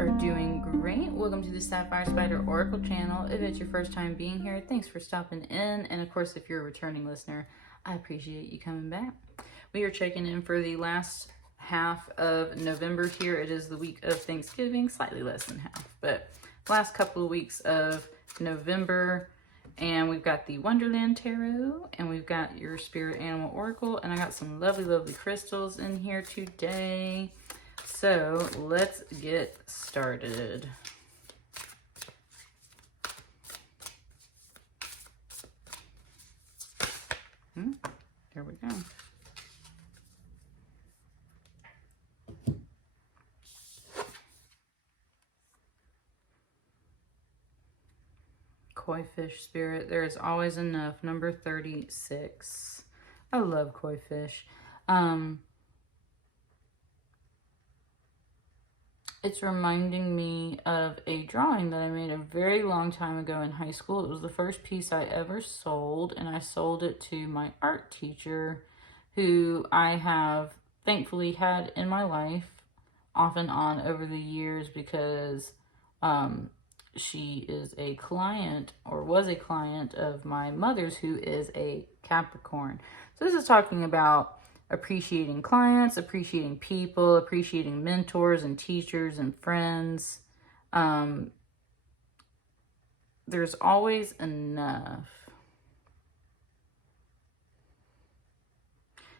are doing great. Welcome to the Sapphire Spider Oracle channel. If it's your first time being here, thanks for stopping in. And of course, if you're a returning listener, I appreciate you coming back. We are checking in for the last half of November here. It is the week of Thanksgiving, slightly less than half, but last couple of weeks of November. And we've got the Wonderland Tarot, and we've got your Spirit Animal Oracle, and I got some lovely, lovely crystals in here today. So let's get started. There we go. Koi fish spirit, there is always enough. Number 36. I love koi fish. It's reminding me of a drawing that I made a very long time ago in high school. It was the first piece I ever sold, and I sold it to my art teacher, who I have thankfully had in my life off and on over the years, because she is a client, or was a client of my mother's, who is a Capricorn. So this is talking about appreciating clients, appreciating people, appreciating mentors and teachers and friends. There's always enough.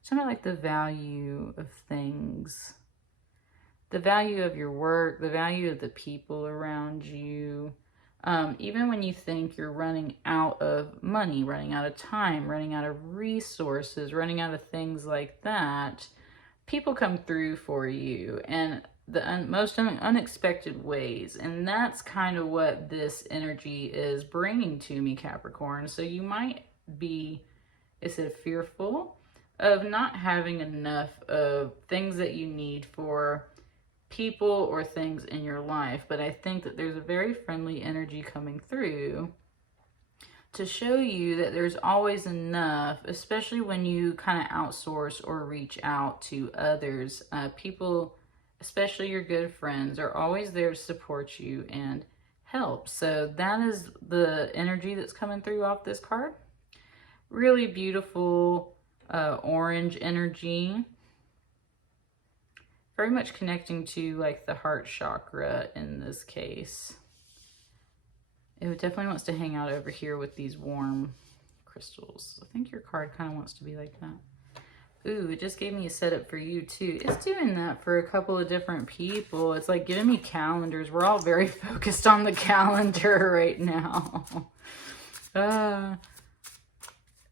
It's kind of like the value of things. The value of your work, the value of the people around you. Even when you think you're running out of money, running out of time, running out of resources, running out of things like that, people come through for you, and the most unexpected ways. And that's kind of what this energy is bringing to me, Capricorn. So you might be, is it fearful of not having enough of things that you need for people or things in your life, but I think that there's a very friendly energy coming through to show you that there's always enough, especially when you kind of outsource or reach out to others. People, especially your good friends, are always there to support you and help. So that is the energy that's coming through off this card. Really beautiful orange energy. Very much connecting to like the heart chakra in this case. It definitely wants to hang out over here with these warm crystals. I think your card kind of wants to be like that. Ooh, it just gave me a setup for you too. It's doing that for a couple of different people. It's like giving me calendars. We're all very focused on the calendar right now.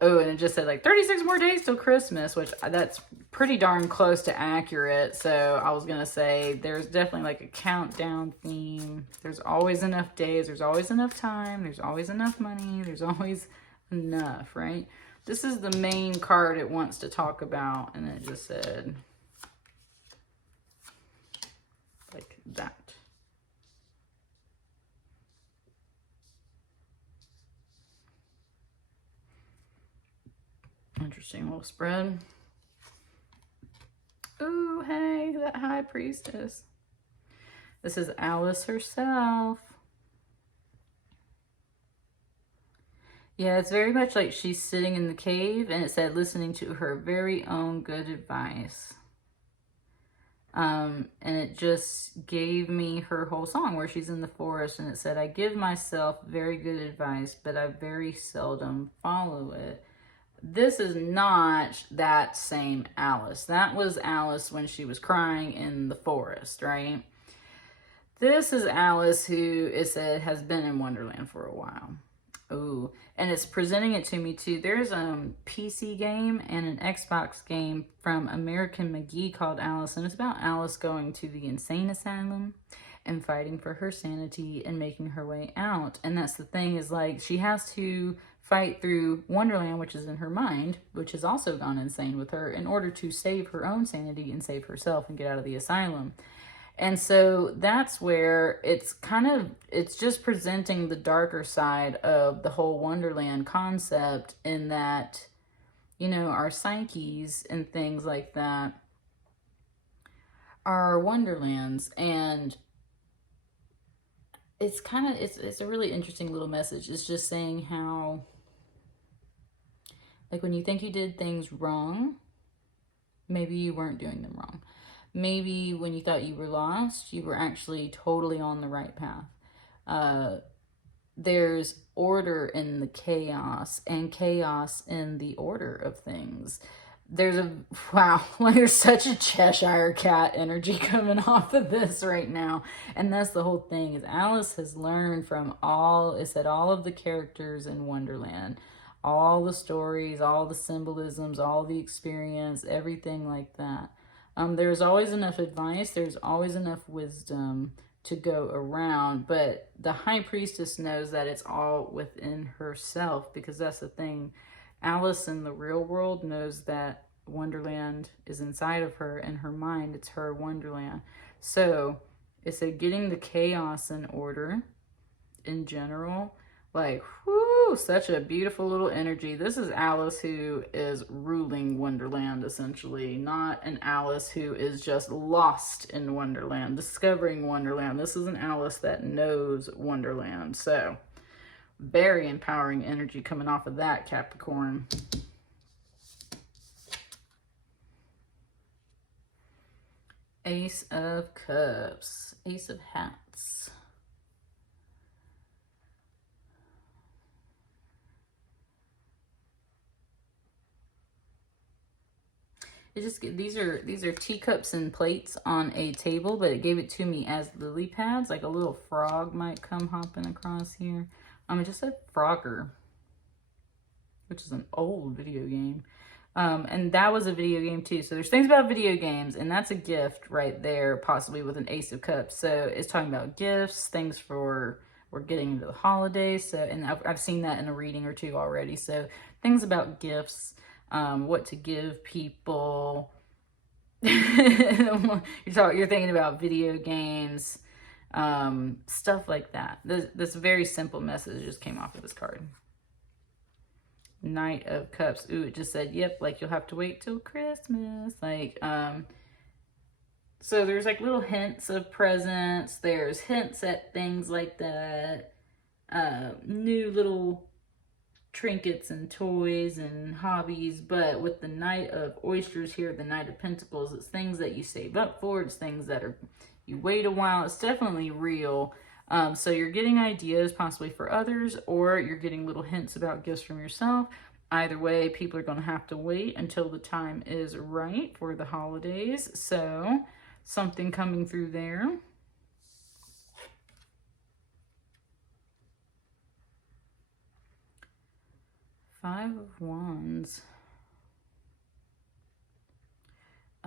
Oh, and it just said like 36 more days till Christmas, which that's pretty darn close to accurate. So I was going to say there's definitely like a countdown theme. There's always enough days. There's always enough time. There's always enough money. There's always enough, right? This is the main card it wants to talk about. And it just said like that. Interesting little spread. Ooh, hey, that high priestess. This is Alice herself. Yeah, it's very much like she's sitting in the cave, and it said listening to her very own good advice. And it just gave me her whole song where she's in the forest, and it said, I give myself very good advice, but I very seldom follow it. This is not that same Alice. That was Alice when she was crying in the forest, right? This is Alice who, it said, has been in Wonderland for a while. Ooh, and it's presenting it to me too. There's a PC game and an Xbox game from American McGee called Alice, and it's about Alice going to the insane asylum and fighting for her sanity and making her way out. And that's the thing, is like she has to fight through Wonderland, which is in her mind, which has also gone insane with her, in order to save her own sanity and save herself and get out of the asylum. And so that's where it's it's just presenting the darker side of the whole Wonderland concept, in that, you know, our psyches and things like that are wonderlands. And it's kind of, it's a really interesting little message. It's just saying how, like, when you think you did things wrong, maybe you weren't doing them wrong. Maybe when you thought you were lost, you were actually totally on the right path. There's order in the chaos and chaos in the order of things. There's a, wow, there's such a Cheshire cat energy coming off of this right now. And that's the whole thing, is Alice has learned from all, it said all of the characters in Wonderland, all the stories, all the symbolisms, all the experience, everything like that. There's always enough advice, there's always enough wisdom to go around, but the High Priestess knows that it's all within herself, because that's the thing. Alice in the real world knows that Wonderland is inside of her, in her mind. It's her Wonderland. So it's a getting the chaos in order in general. Like, whoo, such a beautiful little energy. This is Alice who is ruling Wonderland, essentially, not an Alice who is just lost in Wonderland, discovering Wonderland. This is an Alice that knows Wonderland. So very empowering energy coming off of that, Capricorn. Ace of Cups, Ace of Hats. It just, these are teacups and plates on a table, but it gave it to me as lily pads, like a little frog might come hopping across here. It just said Frogger, which is an old video game. And that was a video game too. So there's things about video games, and that's a gift right there, possibly with an Ace of Cups. So it's talking about gifts, things for, we're getting into the holidays. So, and I've seen that in a reading or two already. So things about gifts, what to give people. You're thinking about video games, stuff like that. This very simple message just came off of this card. Knight of Cups. Ooh, it just said, yep, like you'll have to wait till Christmas. Like, so there's like little hints of presents. There's hints at things like that. New little trinkets and toys and hobbies. But with the Knight of Oysters here, the Knight of Pentacles, it's things that you save up for. It's things that are, you wait a while. It's definitely real. So you're getting ideas possibly for others, or you're getting little hints about gifts from yourself. Either way, people are going to have to wait until the time is right for the holidays. So something coming through there. Five of Wands.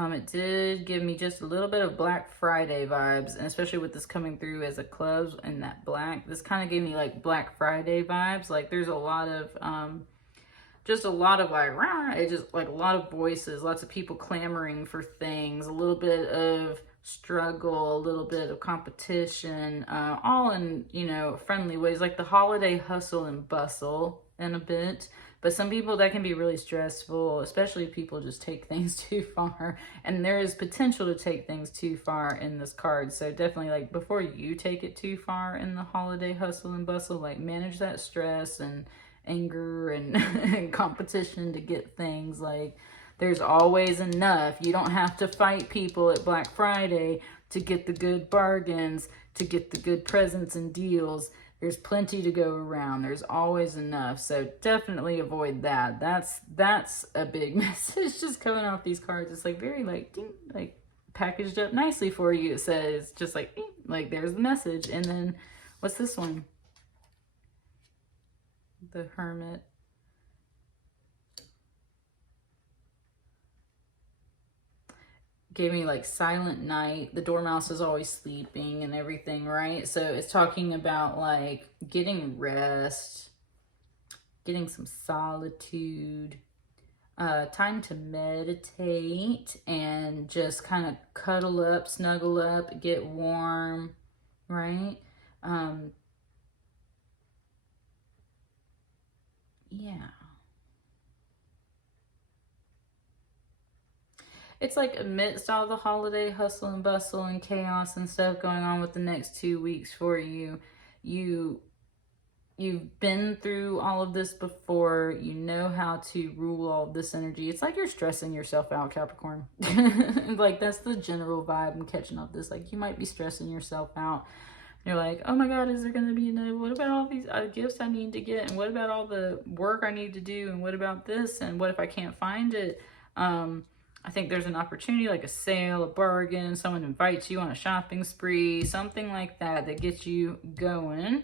It did give me just a little bit of Black Friday vibes, and especially with this coming through as a clubs and that black, this kind of gave me like Black Friday vibes. Like there's a lot of, just a lot of like, rah, it just like a lot of voices, lots of people clamoring for things, a little bit of struggle, a little bit of competition, all in, you know, friendly ways, like the holiday hustle and bustle in a bit. But some people, that can be really stressful, especially if people just take things too far. And there is potential to take things too far in this card. So definitely, like, before you take it too far in the holiday hustle and bustle, like, manage that stress and anger and, and competition to get things. Like, there's always enough. You don't have to fight people at Black Friday to get the good bargains, to get the good presents and deals. There's plenty to go around. There's always enough. So definitely avoid that. That's a big message just coming off these cards. It's like very like, ding, like packaged up nicely for you. It says just like, ding, like there's the message. And then what's this one? The Hermit. Gave me like silent night. The dormouse is always sleeping and everything, right? So it's talking about like getting rest, getting some solitude, time to meditate and just kind of cuddle up, snuggle up, get warm, right? Yeah. It's like amidst all the holiday hustle and bustle and chaos and stuff going on with the next 2 weeks for you, You've been through all of this before. You know how to rule all of this energy. It's like you're stressing yourself out, Capricorn. Like, that's the general vibe I'm catching off this. Like, you might be stressing yourself out. You're like, oh my God, is there going to be enough? What about all these gifts I need to get? And what about all the work I need to do? And what about this? And what if I can't find it? I think there's an opportunity, like a sale, a bargain, someone invites you on a shopping spree, something like that that gets you going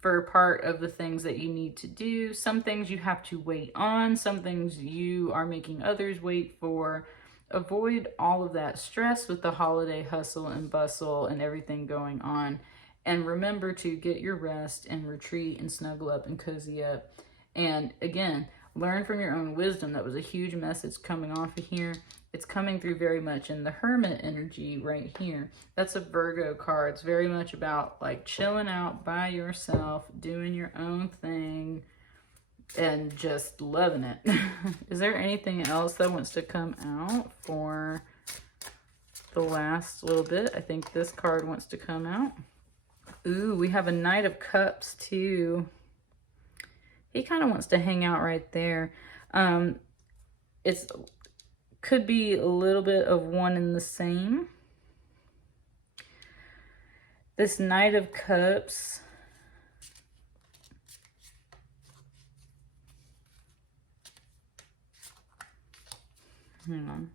for part of the things that you need to do. Some things you have to wait on, some things you are making others wait for. Avoid all of that stress with the holiday hustle and bustle and everything going on. And remember to get your rest and retreat and snuggle up and cozy up. And again, learn from your own wisdom. That was a huge message coming off of here. It's coming through very much in the Hermit energy right here. That's a Virgo card. It's very much about like chilling out by yourself, doing your own thing, and just loving it. Is there anything else that wants to come out for the last little bit? I think this card wants to come out. Ooh, we have a Knight of Cups too. He kind of wants to hang out right there. It's could be a little bit of one and the same. This Knight of Cups, hang on.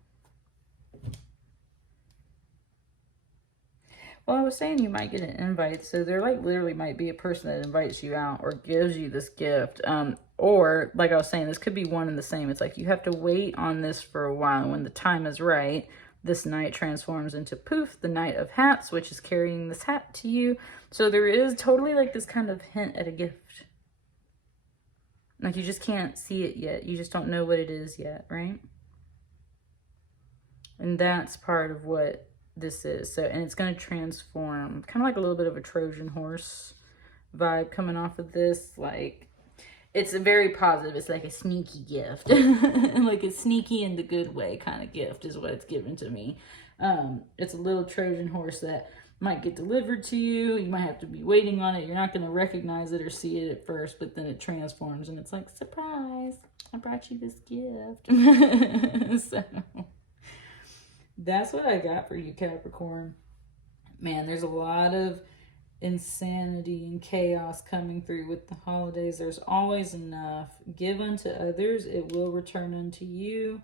Well, I was saying you might get an invite, so there like literally might be a person that invites you out or gives you this gift. Or like I was saying, this could be one and the same. It's like you have to wait on this for a while, and when the time is right, this knight transforms into poof, the Knight of Hats, which is carrying this hat to you. So there is totally like this kind of hint at a gift. Like you just can't see it yet. You just don't know what it is yet, right? And that's part of what this is. So, and it's going to transform, kind of like a little bit of a Trojan horse vibe coming off of this. Like, it's a very positive. It's like a sneaky gift. Like a sneaky in the good way kind of gift is what it's given to me. It's a little Trojan horse that might get delivered to you. You might have to be waiting on it. You're not going to recognize it or see it at first, but then it transforms and it's like, surprise, I brought you this gift. So that's what I got for you, Capricorn. Man, there's a lot of insanity and chaos coming through with the holidays. There's always enough. Give unto others, it will return unto you.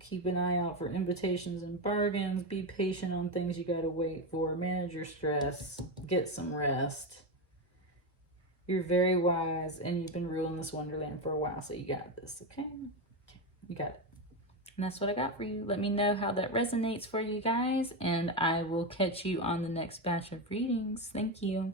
Keep an eye out for invitations and bargains. Be patient on things you got to wait for. Manage your stress. Get some rest. You're very wise, and you've been ruling this Wonderland for a while, so you got this, okay? You got it. And that's what I got for you. Let me know how that resonates for you guys, and I will catch you on the next batch of readings. Thank you.